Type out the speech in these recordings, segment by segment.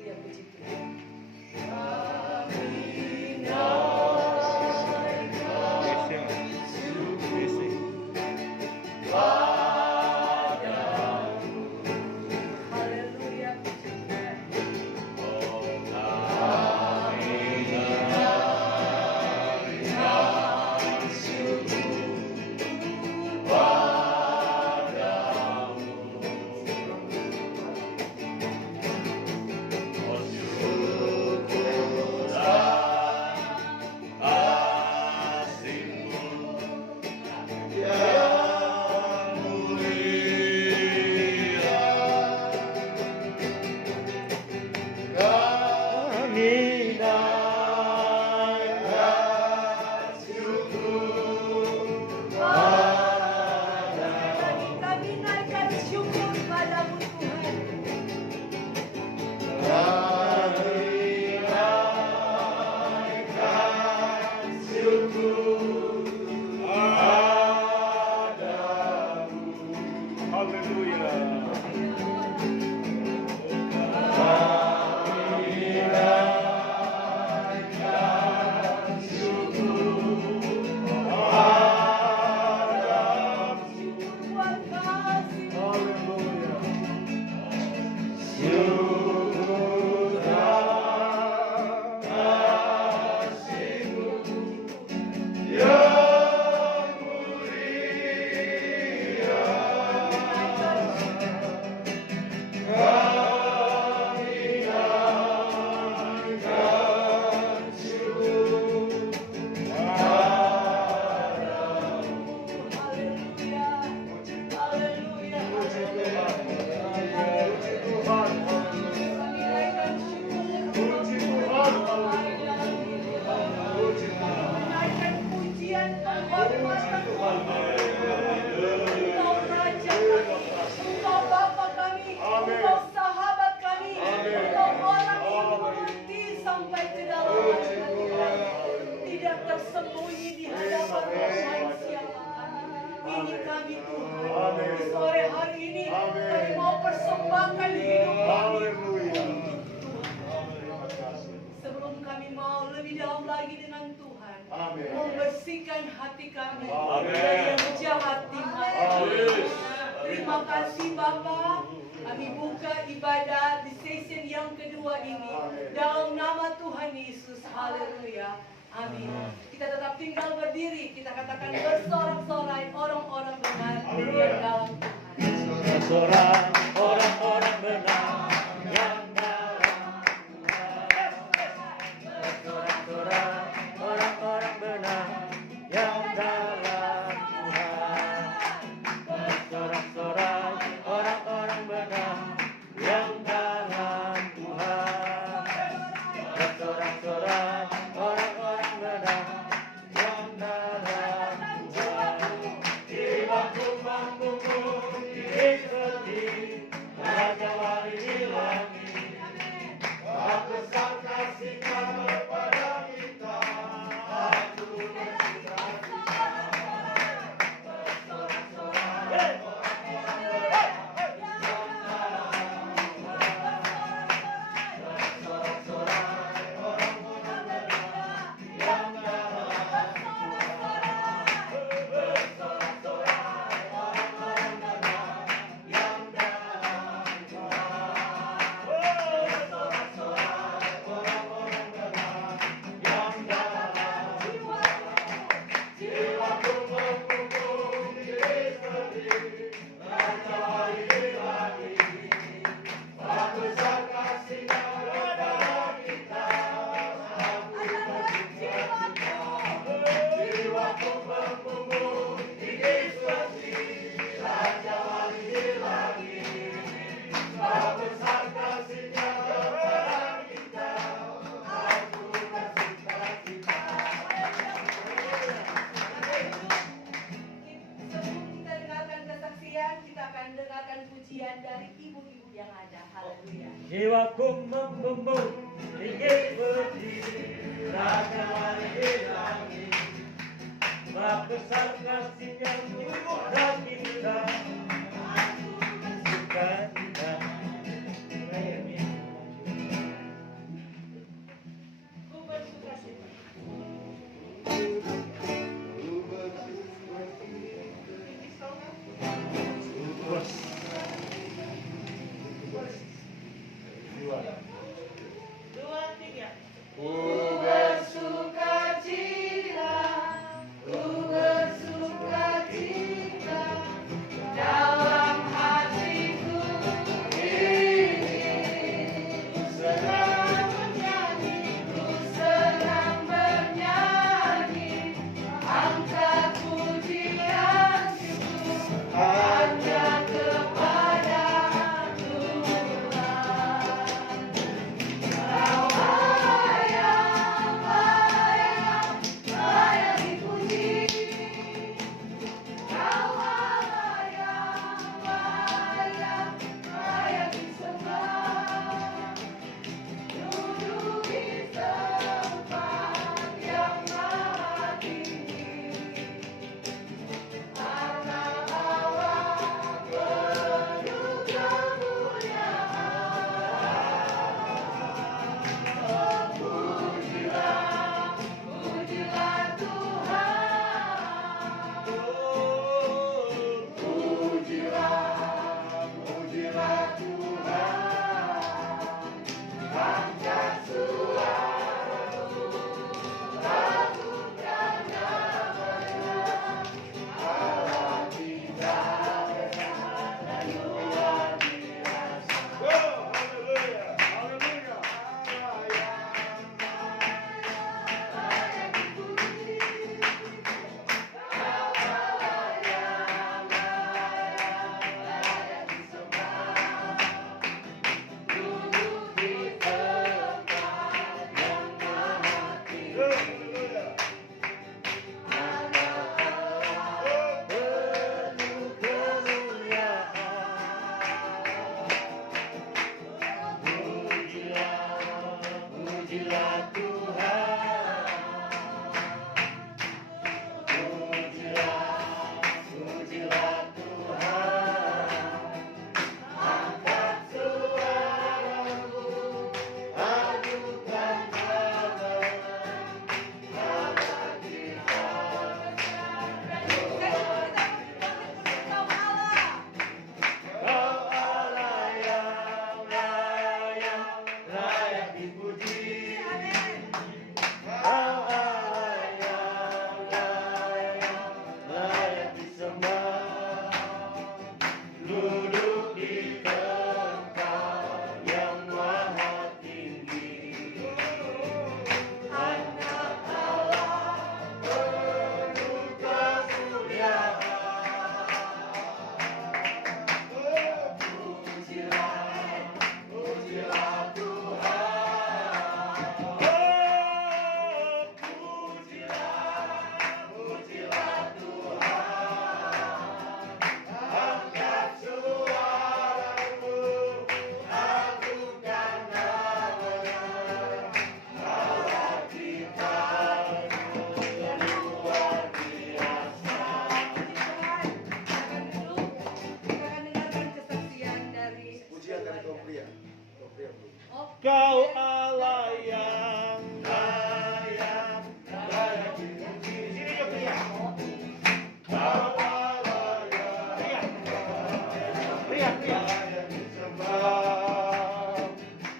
Haleluya, puji Tuhan. Membersihkan hati kami dari yang jahat di mata. Terima kasih Bapa. Kami buka ibadah di sesi yang kedua ini dalam nama Tuhan Yesus. Haleluya. Amin. Kita tetap tinggal berdiri. Kita katakan bersorak-sorai orang-orang benar yang dalam Tuhan. Bersorak orang-orang benar yang orang-orang benar yang dalam Tuhan. Bersorak-sorai orang-orang benar yang dalam Tuhan. Bersorak-sorai orang-orang benar yang dalam Tuhan. Di bangku-bangku di sedih, Raja Wali di langit. Besar kasih-Nya kepada kita. Jiwaku membumbung ingin berdiri, Raja Wali di langit. Sebab besar kasih-Nya kepada kita. Aku bersuka cita. Kau Allah yang kaya raya. Sini yuk Pria. Kau Allah yang Pria.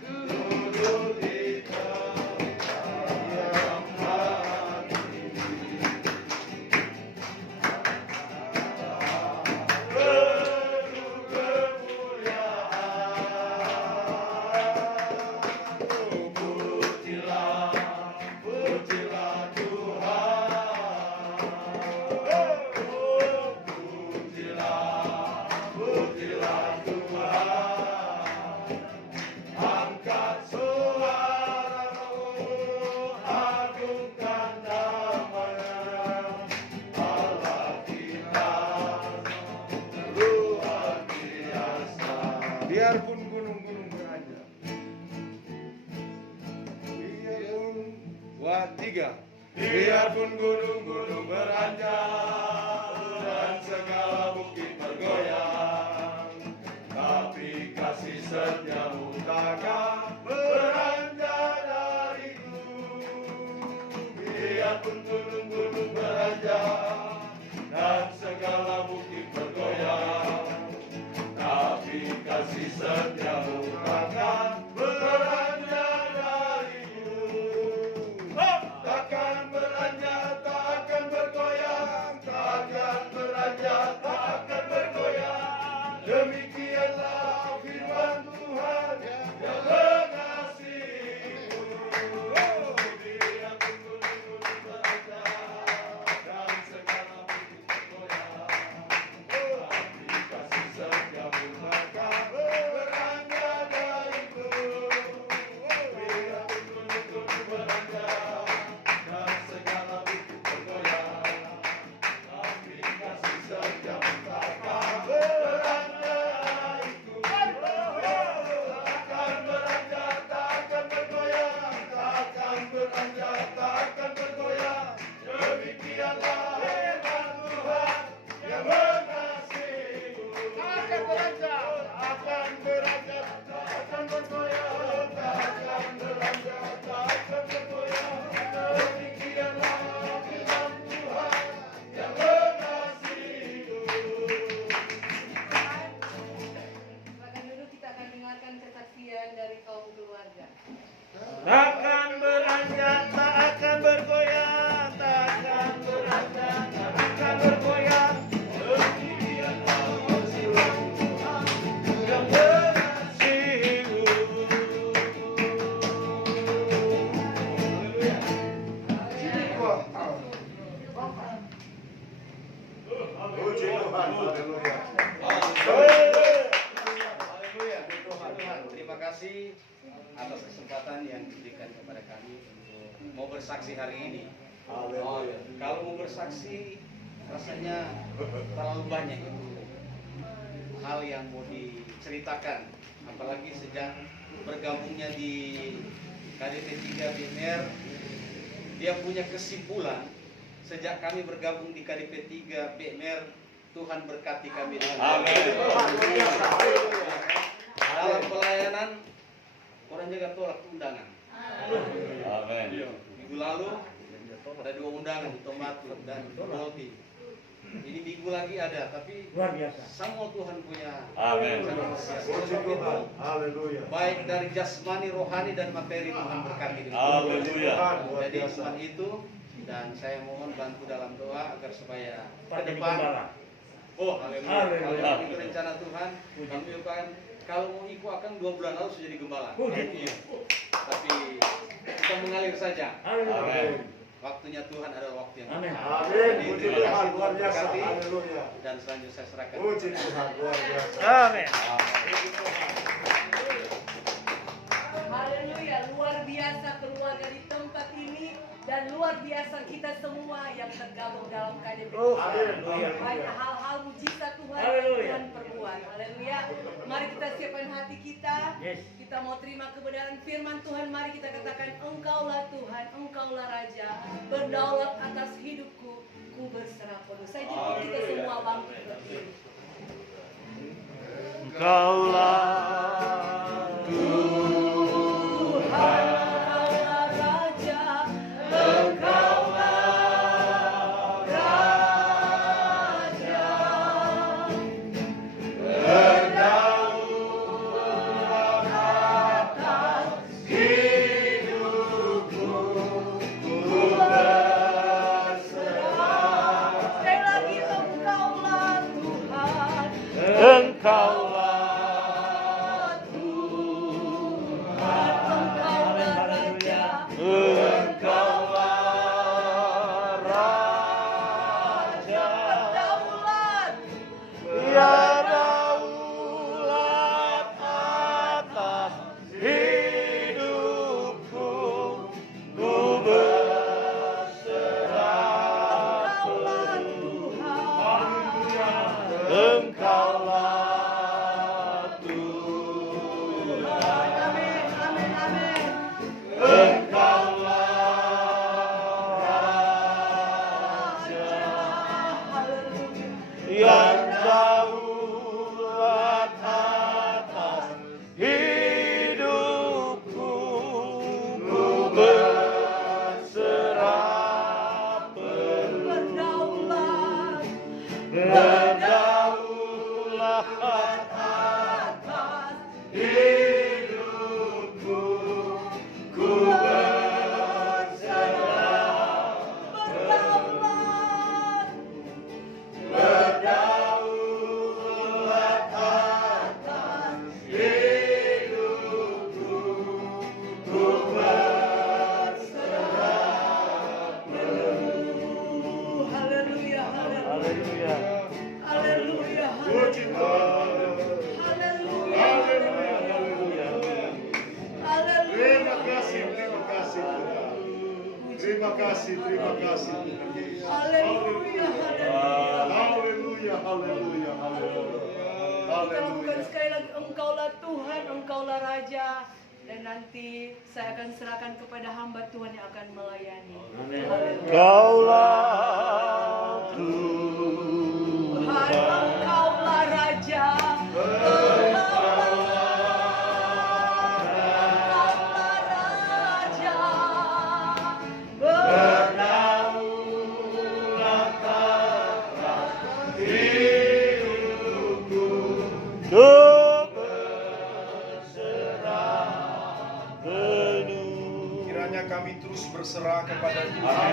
Duduk di tempat yang hati. Penuh kemuliaan. Pujilah biarpun gunung-gunung beranjak. Biarpun gunung-gunung beranjak dan segala bukit bergoyang, tapi kasih setiamu takkan beranjak dariku. Biarpun gunung-gunung beranjak dan segala bukit bergoyang, tapi kasih setiamu takkan beranjak dariku. Takkan beranjak, takkan bergoyang, takkan beranjak, takkan bergoyang. Demikianlah firman Tuhan yang mengasihimu. Biarpun gunung-gunung beranjak dan segala bukit bergoyang, tapi kasih setiamu takkan beranjak dariku. Biarpun gunung-gunung beranjak dan segala bukit bergoyang, tapi kasih setiamu takkan beranjak dariku. Takkan beranjak, takkan bergoyang, takkan beranjak, takkan bergoyang. Demikianlah firman Tuhan yang mengasihimu. Takkan beranjak, takkan beranjak, takkan bergoyang, takkan beranjak, takkan bergoyang. Demikianlah firman Tuhan yang mengasihimu. Silakan duduk, kita akan dengarkan kesaksian dari kaum keluarga. Takkan beranjak, tak akan bergoyang, takkan beranjak, tak akan bergoyang. Demikianlah firman Tuhan yang mengasihimu. Puji Tuhan, haleluya. Haleluya, Tuhan, terima kasih atas kesempatan yang diberikan kepada kami untuk mau bersaksi hari ini. Kalau mau bersaksi rasanya terlalu banyak itu hal yang mau diceritakan, apalagi sejak bergabungnya di KDP 3 BMR, dia punya kesimpulan sejak kami bergabung di KDP 3 BMR, Tuhan berkati kami. Dalam pelayanan orang jaga tolak undangan. Amin. Minggu lalu ada 2 undangan, Tomatu dan Rolti. Ini minggu lagi ada, tapi Luar biasa. semua Tuhan punya. Amin. Puji Tuhan, haleluya. Baik dari jasmani, rohani dan materi Tuhan berkati. Haleluya. Jadi cuma itu, dan saya mohon bantu dalam doa agar supaya Pak ke jadi depan. gembala. Oh, haleluya. Haleluya. Kalau itu rencana Tuhan, kami akan kalau mau ikut akan 2 bulan lalu sudah jadi gembala. Puji. Iya. Tapi kita mengalir saja. Haleluya. Waktunya Tuhan adalah waktu yang Amin. tepat. Amin. Jadi, Puji terima Tuhan, kasih, luar biasa. berkati. Haleluya. Dan selanjutnya saya serahkan. Puji Tuhan, luar biasa. Amin. Haleluya, luar biasa keluarga di tempat ini dan luar biasa kita semua yang tergabung dalam KDP. Haleluya. Banyak hal-hal mujizat Tuhan yang Haleluya. Tuhan perbuat. Haleluya. Mari kita siapkan hati kita. Yes. Kita mau terima kebenaran firman Tuhan. Mari kita katakan, Engkaulah Tuhan, Engkaulah Raja, berdaulat atas hidupku, ku berserah penuh. Saya jemput kita semua bangkit berdiri. Engkaulah kasih Tuhan. Terima kasih Tuhan Yesus. Haleluya, haleluya. Haleluya, haleluya, haleluya. Kita lakukan sekali lagi, Engkaulah Tuhan, Engkaulah Raja. Dan nanti saya akan serahkan kepada hamba Tuhan yang akan melayani. Haleluya. Kaulah Tuhan, Engkaulah Raja. Kiranya kami terus berserah kepada Tuhan,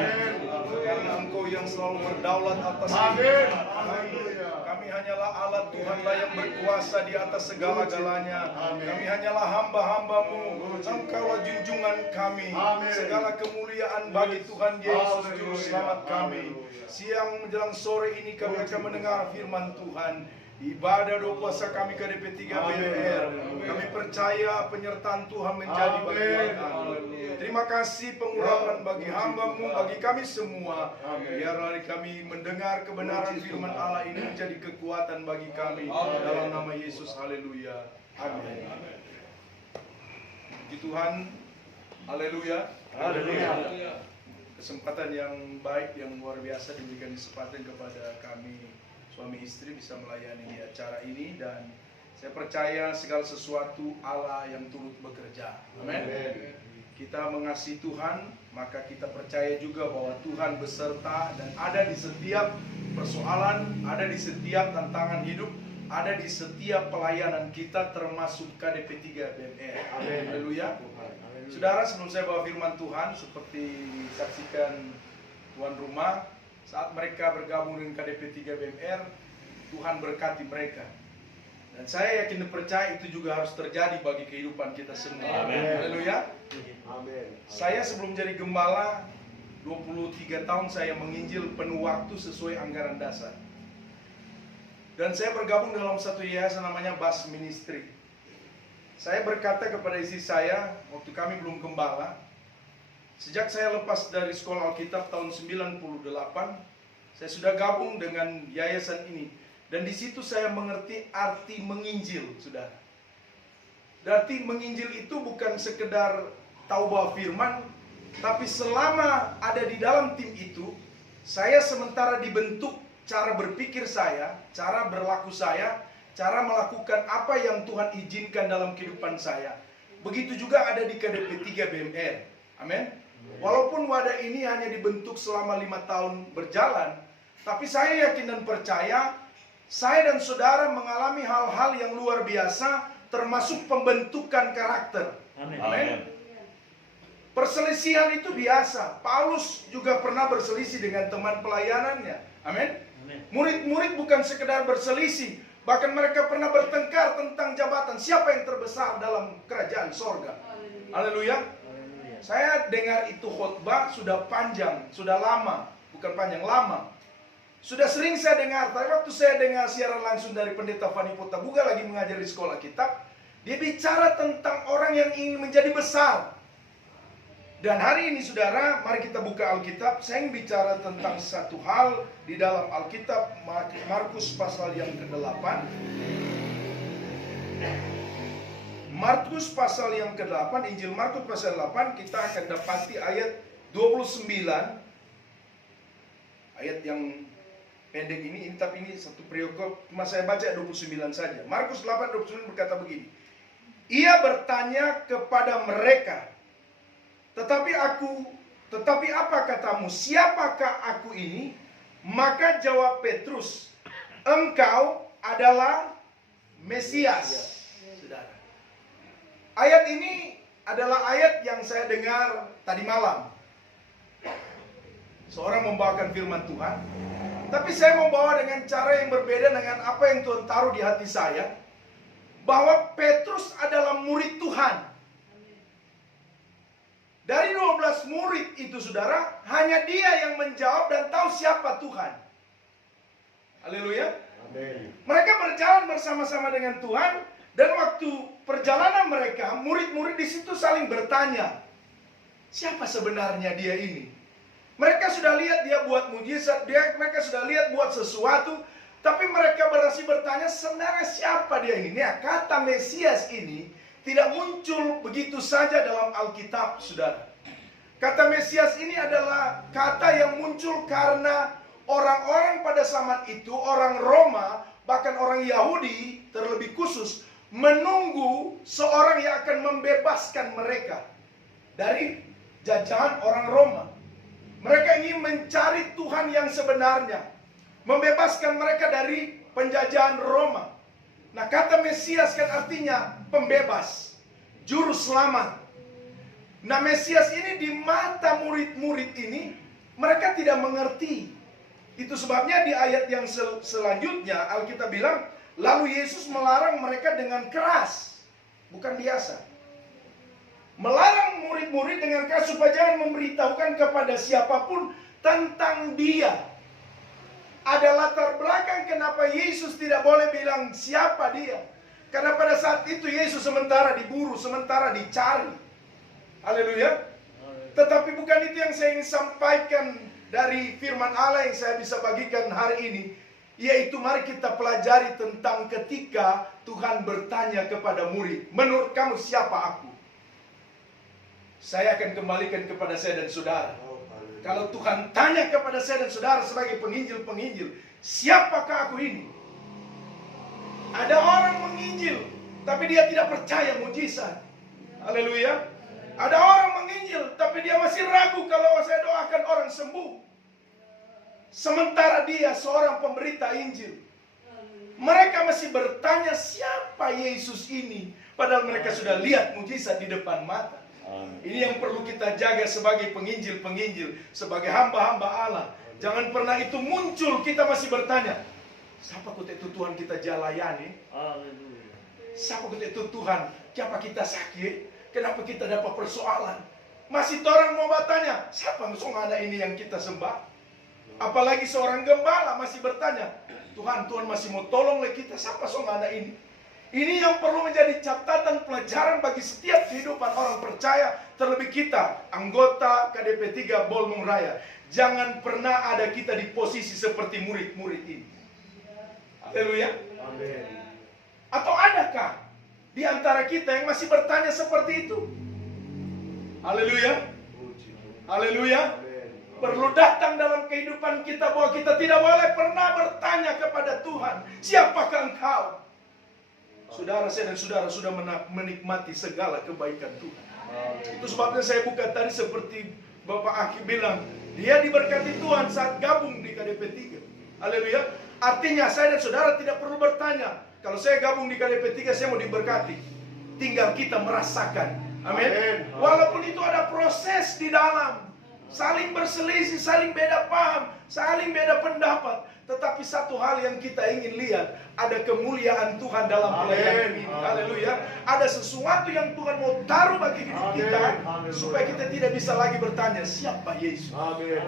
karena Engkau yang selalu berdaulat atas kehidupan kami. Kami hanyalah alat Tuhanlah yang berkuasa di atas segala-galanya. Kami hanyalah hamba-hamba-Mu. Engkaulah junjungan kami. Segala kemuliaan bagi Tuhan Yesus Juru Selamat kami. Siang menjelang sore ini kami akan mendengar firman Tuhan. Ibadah doa puasa kami KDP 3 BMR. Kami percaya penyertaan Tuhan menjadi bagian kami. Terima kasih pengurapan bagi hamba-Mu, bagi kami semua. Biarlah kami mendengar kebenaran firman Allah ini menjadi kekuatan bagi kami. Dalam nama Yesus, haleluya. Amin. Puji Tuhan, haleluya. Haleluya. Kesempatan yang baik, yang luar biasa diberikan kesempatan kepada kami suami istri bisa melayani di acara ini, dan saya percaya segala sesuatu Allah yang turut bekerja. Amin. Kita mengasihi Tuhan, maka kita percaya juga bahwa Tuhan beserta dan ada di setiap persoalan, ada di setiap tantangan hidup, ada di setiap pelayanan kita, termasuk KDP 3 BMR. Haleluya. Saudara, sebelum saya bawa firman Tuhan, seperti disaksikan tuan rumah, saat mereka bergabung dengan KDP 3 BMR, Tuhan berkati mereka. Dan saya yakin dan percaya itu juga harus terjadi bagi kehidupan kita semua. Haleluya. Saya sebelum jadi gembala, 23 tahun saya menginjil penuh waktu sesuai anggaran dasar. Dan saya bergabung dalam satu yayasan namanya Bas Ministry. Saya berkata kepada istri saya, waktu kami belum gembala, sejak saya lepas dari sekolah Alkitab tahun 98, saya sudah gabung dengan yayasan ini. Dan di situ saya mengerti arti menginjil, saudara. Arti menginjil itu bukan sekedar tahu bahwa firman, tapi selama ada di dalam tim itu, saya sementara dibentuk cara berpikir saya, cara berlaku saya, cara melakukan apa yang Tuhan izinkan dalam kehidupan saya. Begitu juga ada di KDP 3 BMR. Amin. Walaupun wadah ini hanya dibentuk selama 5 tahun berjalan, tapi saya yakin dan percaya, saya dan saudara mengalami hal-hal yang luar biasa, termasuk pembentukan karakter. Amin. Perselisihan itu biasa. Paulus juga pernah berselisih dengan teman pelayanannya. Amin. Murid-murid bukan sekedar berselisih, bahkan mereka pernah bertengkar tentang jabatan. Siapa yang terbesar dalam kerajaan sorga? Haleluya. Saya dengar itu khotbah sudah panjang, sudah lama. Bukan panjang, lama. Sudah sering saya dengar. Tapi waktu saya dengar siaran langsung dari pendeta Fani Potabuga lagi mengajar di sekolah kitab, dia bicara tentang orang yang ingin menjadi besar. Dan hari ini saudara, mari kita buka Alkitab. Saya ingin bicara tentang satu hal di dalam Alkitab, Markus pasal yang ke-8. Markus pasal yang ke-8, Injil Markus pasal 8, kita akan dapati ayat 29. Ayat yang pendek ini tapi ini satu periode, cuma saya baca 29 saja. Markus 8:29 berkata begini. Ia bertanya kepada mereka, Tetapi apa katamu? Siapakah aku ini? Maka jawab Petrus, engkau adalah Mesias. Saudara. Ayat ini adalah ayat yang saya dengar tadi malam. Seorang membawakan firman Tuhan, tapi saya membawa dengan cara yang berbeda dengan apa yang Tuhan taruh di hati saya, bahwa Petrus adalah murid Tuhan. Dari 12 murid itu saudara, hanya dia yang menjawab dan tahu siapa Tuhan. Haleluya. Mereka berjalan bersama-sama dengan Tuhan, dan waktu perjalanan mereka, murid-murid di situ saling bertanya, siapa sebenarnya dia ini? Mereka sudah lihat dia buat mujizat, mereka sudah lihat buat sesuatu, tapi mereka masih bertanya sebenarnya siapa dia ini? Nah, kata Mesias ini tidak muncul begitu saja dalam Alkitab, saudara. Kata Mesias ini adalah kata yang muncul karena orang-orang pada zaman itu, orang Roma, bahkan orang Yahudi terlebih khusus, menunggu seorang yang akan membebaskan mereka dari jajahan orang Roma. Mereka ingin mencari Tuhan yang sebenarnya, membebaskan mereka dari penjajahan Roma. Nah, kata Mesias kan artinya pembebas, juru selamat. Nah, Mesias ini di mata murid-murid ini, mereka tidak mengerti. Itu sebabnya di ayat yang selanjutnya, Alkitab bilang, lalu Yesus melarang mereka dengan keras, bukan biasa. Melarang murid-murid dengan keras supaya jangan memberitahukan kepada siapapun tentang dia. Ada latar belakang kenapa Yesus tidak boleh bilang siapa dia. Karena pada saat itu Yesus sementara diburu, sementara dicari. Haleluya. Tetapi bukan itu yang saya ingin sampaikan dari firman Allah yang saya bisa bagikan hari ini. Yaitu mari kita pelajari tentang ketika Tuhan bertanya kepada murid, menurut kamu siapa aku? Saya akan kembalikan kepada saya dan saudara. Kalau Tuhan tanya kepada saya dan saudara sebagai penginjil-penginjil, siapakah aku ini? Ada orang menginjil, tapi dia tidak percaya mujizat. Haleluya. Ada orang menginjil, tapi dia masih ragu kalau saya doakan orang sembuh. Sementara dia seorang pemberita Injil. Mereka masih bertanya siapa Yesus ini, padahal mereka sudah lihat mujizat di depan mata. Ini yang perlu kita jaga sebagai penginjil-penginjil, sebagai hamba-hamba Allah. Jangan pernah itu muncul kita masih bertanya, siapa kut itu Tuhan kita jalayani? Siapa kut itu Tuhan? Kenapa kita sakit? Kenapa kita dapat persoalan? Masih orang mau bertanya, siapa ada ini yang kita sembah? Apalagi seorang gembala masih bertanya, Tuhan masih mau tolong kita, siapa ada ini? Ini yang perlu menjadi catatan pelajaran bagi setiap kehidupan orang percaya, terlebih kita, anggota KDP 3 Bolmong Raya. Jangan pernah ada kita di posisi seperti murid-murid ini. Haleluya. Amin. Atau adakah di antara kita yang masih bertanya seperti itu? Haleluya. Haleluya. Perlu datang dalam kehidupan kita bahwa kita tidak boleh pernah bertanya kepada Tuhan, siapakah engkau? Saudara saya dan saudara sudah menikmati segala kebaikan Tuhan. Itu sebabnya saya buka tadi seperti Bapak Aki bilang, dia diberkati Tuhan saat gabung di KDP 3. Haleluya. Artinya saya dan saudara tidak perlu bertanya, kalau saya gabung di KDP 3 saya mau diberkati. Tinggal kita merasakan. Amin. Walaupun itu ada proses di dalam, saling berselisih, saling beda paham, saling beda pendapat. Tetapi satu hal yang kita ingin lihat, ada kemuliaan Tuhan dalam pelayanan ini. Haleluya. Ada sesuatu yang Tuhan mau taruh bagi hidup kita, supaya kita tidak bisa lagi bertanya, siapa Yesus? Amin.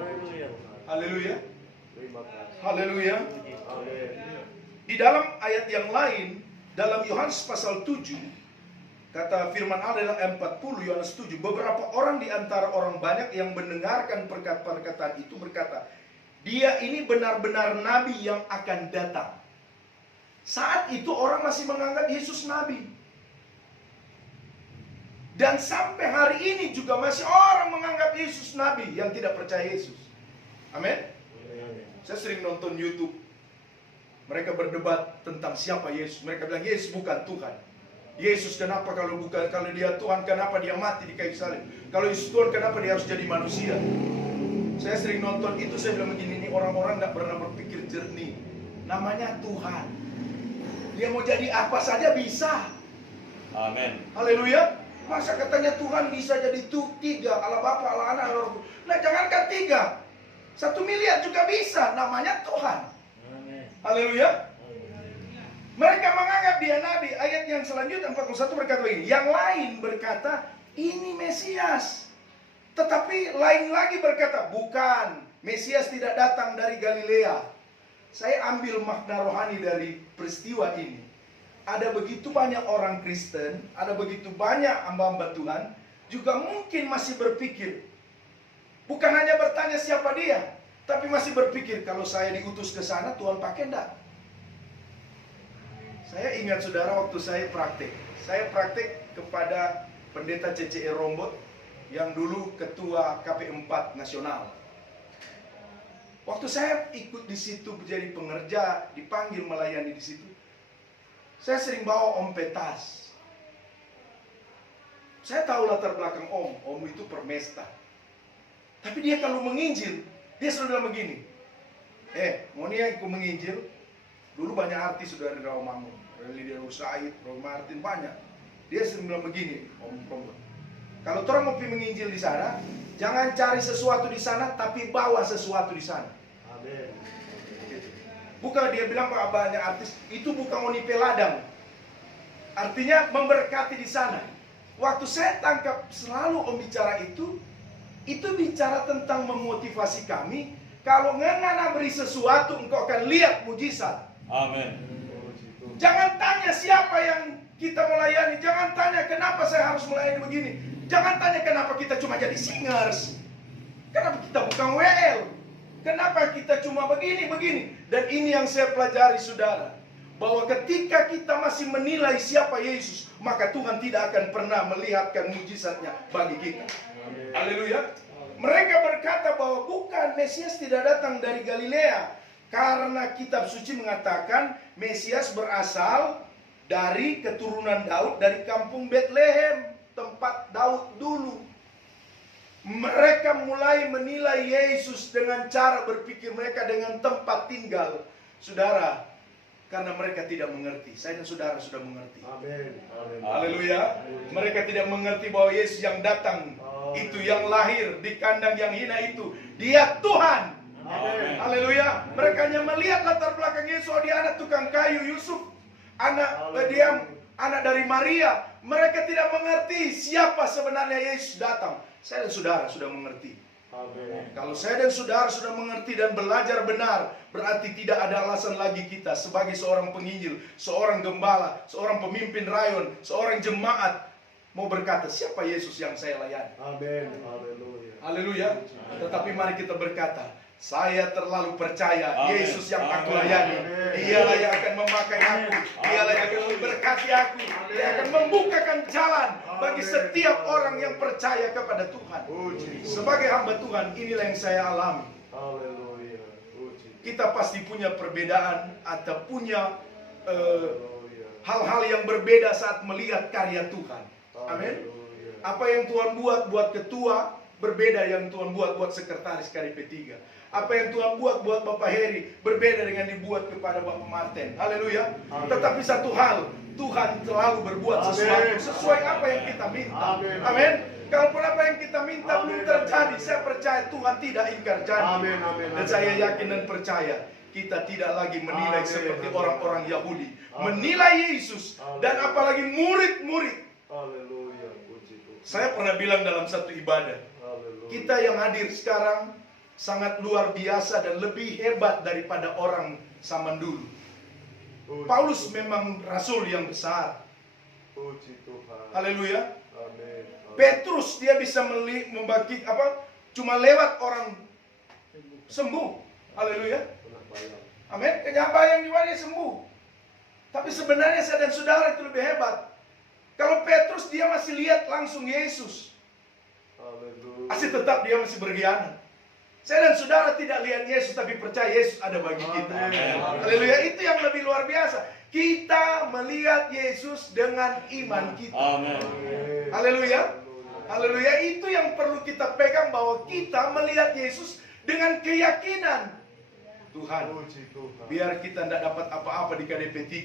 Haleluya. Terima kasih. Haleluya. Amin. Di dalam ayat yang lain, dalam Yohanes pasal 7, kata firman Allah dalam 40 Yohanes 7, beberapa orang di antara orang banyak yang mendengarkan perkataan itu berkata, dia ini benar-benar nabi yang akan datang. Saat itu orang masih menganggap Yesus nabi. Dan sampai hari ini juga masih orang menganggap Yesus nabi yang tidak percaya Yesus. Amin. Saya sering nonton YouTube. Mereka berdebat tentang siapa Yesus. Mereka bilang Yesus bukan Tuhan. Yesus kenapa kalau dia Tuhan, kenapa dia mati di kayu salib? Kalau Yesus Tuhan, kenapa dia harus jadi manusia? Saya sering nonton itu, saya bilang begini, ini orang-orang gak pernah berpikir jernih. Namanya Tuhan. Dia mau jadi apa saja bisa. Amin. Haleluya. Masa katanya Tuhan bisa jadi tiga, Allah Bapa, Allah Anak, Allah Roh. Nah jangankan 3, 1 miliar juga bisa. Namanya Tuhan. Amin. Haleluya. Mereka menganggap dia nabi. Ayat yang selanjutnya 41 berkata begini, yang lain berkata ini Mesias. Tetapi lain lagi berkata, bukan, Mesias tidak datang dari Galilea. Saya ambil makna rohani dari peristiwa ini. Ada begitu banyak orang Kristen, ada begitu banyak hamba-hamba Tuhan, juga mungkin masih berpikir, bukan hanya bertanya siapa dia, tapi masih berpikir, kalau saya diutus ke sana, Tuhan pakai enggak? Saya ingat saudara, waktu saya praktek kepada pendeta CCE Rombot, yang dulu ketua KP4 nasional. Waktu saya ikut di situ menjadi pengerja, dipanggil melayani di situ, saya sering bawa Om Petas. Saya tahu latar belakang Om itu permesta. Tapi dia kalau menginjil, dia selalu bilang begini, Monia ikut menginjil, dulu banyak artis sudah di Rawamangun, Relidia Said, Roy Martin, banyak. Dia sering bilang begini, Om Rombot, kalau orang mau pergi menginjil di sana, jangan cari sesuatu di sana, tapi bawa sesuatu di sana. Amin. Bukan dia bilang Pak, banyak artis, itu bukan mau nipe ladang. Artinya memberkati di sana. Waktu saya tangkap selalu Om bicara itu bicara tentang memotivasi kami. Kalau ngana beri sesuatu, engkau akan lihat mujizat. Amin. Jangan tanya siapa yang kita melayani. Jangan tanya kenapa saya harus melayani begini. Jangan tanya kenapa kita cuma jadi singers. Kenapa kita bukan WL. Kenapa kita cuma begini. Dan ini yang saya pelajari saudara, bahwa ketika kita masih menilai siapa Yesus, maka Tuhan tidak akan pernah melihatkan mujizatnya bagi kita. Haleluya. Mereka berkata bahwa bukan, Mesias tidak datang dari Galilea, karena kitab suci mengatakan Mesias berasal dari keturunan Daud, dari kampung Betlehem, tempat Daud dulu. Mereka mulai menilai Yesus dengan cara berpikir mereka, dengan tempat tinggal. Saudara, karena mereka tidak mengerti. Saya dan saudara sudah mengerti. Amin. Haleluya. Mereka tidak mengerti bahwa Yesus yang datang, itu yang lahir di kandang yang hina itu, dia Tuhan. Amin. Haleluya. Mereka hanya melihat latar belakang Yesus, dia anak tukang kayu, Yusuf anak anak dari Maria. Mereka tidak mengerti siapa sebenarnya Yesus datang. Saya dan saudara sudah mengerti. Amin. Kalau saya dan saudara sudah mengerti dan belajar benar, berarti tidak ada alasan lagi kita sebagai seorang penginjil, seorang gembala, seorang pemimpin rayon, seorang jemaat mau berkata, siapa Yesus yang saya layani? Amin. Haleluya. Haleluya. Tetapi mari kita berkata, saya terlalu percaya Amin. Yesus yang aku Amin. layani. Amin. Dialah yang akan memakai aku. Dialah yang akan memberkati aku. Dia akan membukakan jalan bagi setiap orang yang percaya kepada Tuhan. Puji Tuhan. Sebagai hamba Tuhan, inilah yang saya alami. Haleluya. Puji Tuhan. Kita pasti punya perbedaan atau punya Haleluya. hal-hal yang berbeda saat melihat karya Tuhan. Amin. Haleluya. Apa yang Tuhan buat ketua berbeda yang Tuhan buat sekretaris KDP3. Apa yang Tuhan buat Bapak Heri berbeda dengan dibuat kepada Bapak Martin. Haleluya. Amin. Tetapi satu hal, Tuhan selalu berbuat sesuatu Amin. sesuai apa yang kita minta. Amin. Amin. Kalaupun apa yang kita minta Amin. belum terjadi, saya percaya Tuhan tidak ingkar janji. Amin. Amin. Dan saya yakin dan percaya kita tidak lagi menilai Amin. seperti Amin. orang-orang Yahudi. Amin. Menilai Yesus dan Amin. apalagi murid-murid. Haleluya. Puji Tuhan. Saya pernah bilang dalam satu ibadah, Haleluya. kita yang hadir sekarang sangat luar biasa dan lebih hebat daripada orang zaman dulu. Puji Paulus Tuhan. memang rasul yang besar. Puji Tuhan. Haleluya. Amin. Petrus dia bisa membagi cuma lewat orang sembuh. Haleluya. Kena bayang. Amin. Kenyambayang juga dia sembuh. Tapi sebenarnya saya dan saudara itu lebih hebat. Kalau Petrus dia masih lihat langsung Yesus, Haleluya. masih tetap dia masih berkhianat. Saya dan saudara tidak lihat Yesus tapi percaya Yesus ada bagi kita. Amin. Haleluya. Itu yang lebih luar biasa. Kita melihat Yesus dengan iman kita. Amin. Haleluya. Haleluya. Itu yang perlu kita pegang, bahwa kita melihat Yesus dengan keyakinan. Tuhan, Puji Tuhan. biar kita tidak dapat apa-apa di KDP3.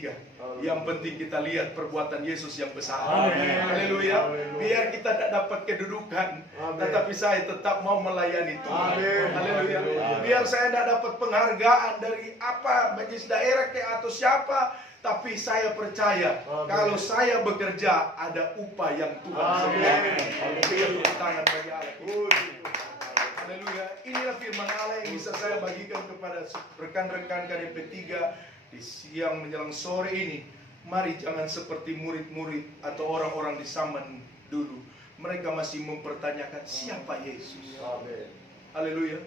Yang penting kita lihat perbuatan Yesus yang besar. Amin. Haleluya. Haleluya. Biar kita tidak dapat kedudukan, Amin. tetapi saya tetap mau melayani Tuhan. Amin. Haleluya. Haleluya. Biar saya tidak dapat penghargaan dari majelis daerah atau siapa, tapi saya percaya Amin. kalau saya bekerja ada upah yang Tuhan Amin. sediakan. Beri tangan bagi Allah. Puji Tuhan. Haleluya. Inilah firman Allah yang bisa saya bagikan kepada rekan-rekan KDP3 di siang menjelang sore ini. Mari jangan seperti murid-murid atau orang-orang di zaman dulu. mereka masih mempertanyakan siapa Yesus. Amin. Haleluya.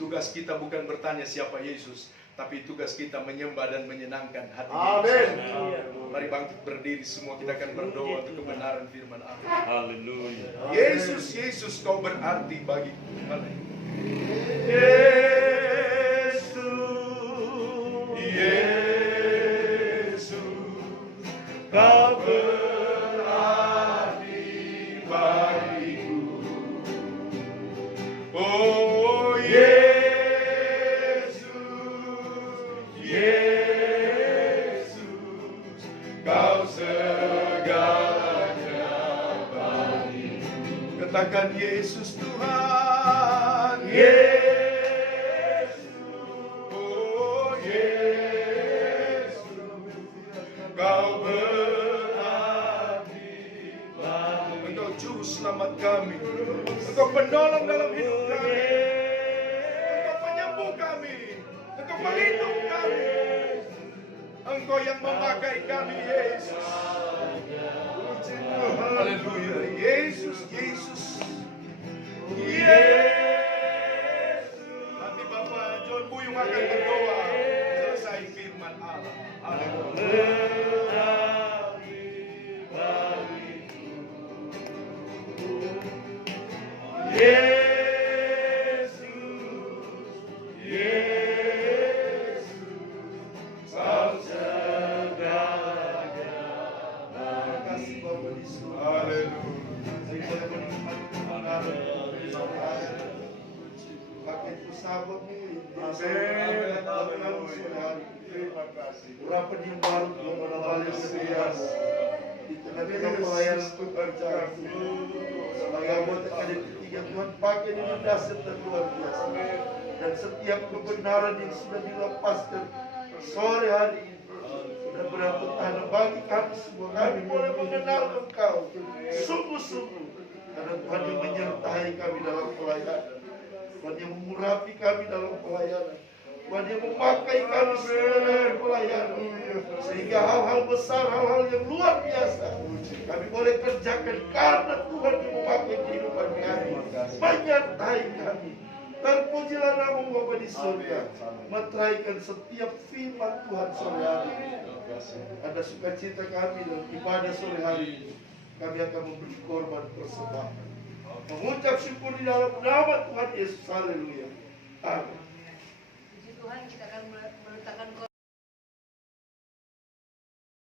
Tugas kita bukan bertanya siapa Yesus, tapi tugas kita menyembah dan menyenangkan hati Amin. Yesus. Mari bangkit berdiri semua, kita akan berdoa untuk kebenaran firman Allah. Haleluya. Yesus, Yesus, kau berarti bagiku. Yesus, Yesus, kau berarti bagiku. Oh Yesus, Yesus, kau segalanya bagiku. Katakan Yesus Tuhan, Yesus, oh Yesus, kau berarti bagiku. Engkau juru selamat kami, Engkau penolong dalam hidup kami, Engkau penyembuh kami, Engkau pelindung kami, Engkau yang memakai kami Yesus. Haleluya. Yesus, Yesus, Yesus. Nanti Bapak John Buyung akan berdoa selesai firman Allah. Haleluya. Yesus, Yesus, kau segalanya. Terima kasih Bapak di surga. Haleluya. Saya menikmati kebenaran. Pakai usahamu. Amin. Terima kasih. Urapan yang baru yang menawari setia di tengah-tengah pelayanan Tuhan kami. Sebagai anggota kali ketiga Tuhan pakai dengan dasar dan luar biasa. Dan setiap kebenaran yang sudah dilepaskan sore hari ini sudah berarti tanah bagi kami semua. Kami boleh mengenal Engkau sungguh-sungguh. Karena Tuhan yang menyertai kami dalam pelayanan, Tuhan yang mengurapi kami dalam pelayanan, Tuhan yang memakai kami semua dalam pelayanan, sehingga hal-hal besar, hal-hal yang luar biasa kami boleh kerjakan karena Tuhan yang memakai kehidupan kami, menyertai kami. Terpujilah namamu Bapa di surga, meteraikan setiap firman Tuhan sore hari ini. Ada sukacita kami dalam ibadah sore hari ini. Kami akan memberi korban persembahan, mengucap syukur di dalam nama Tuhan Yesus. Haleluya. Amin. Puji Tuhan, kita akan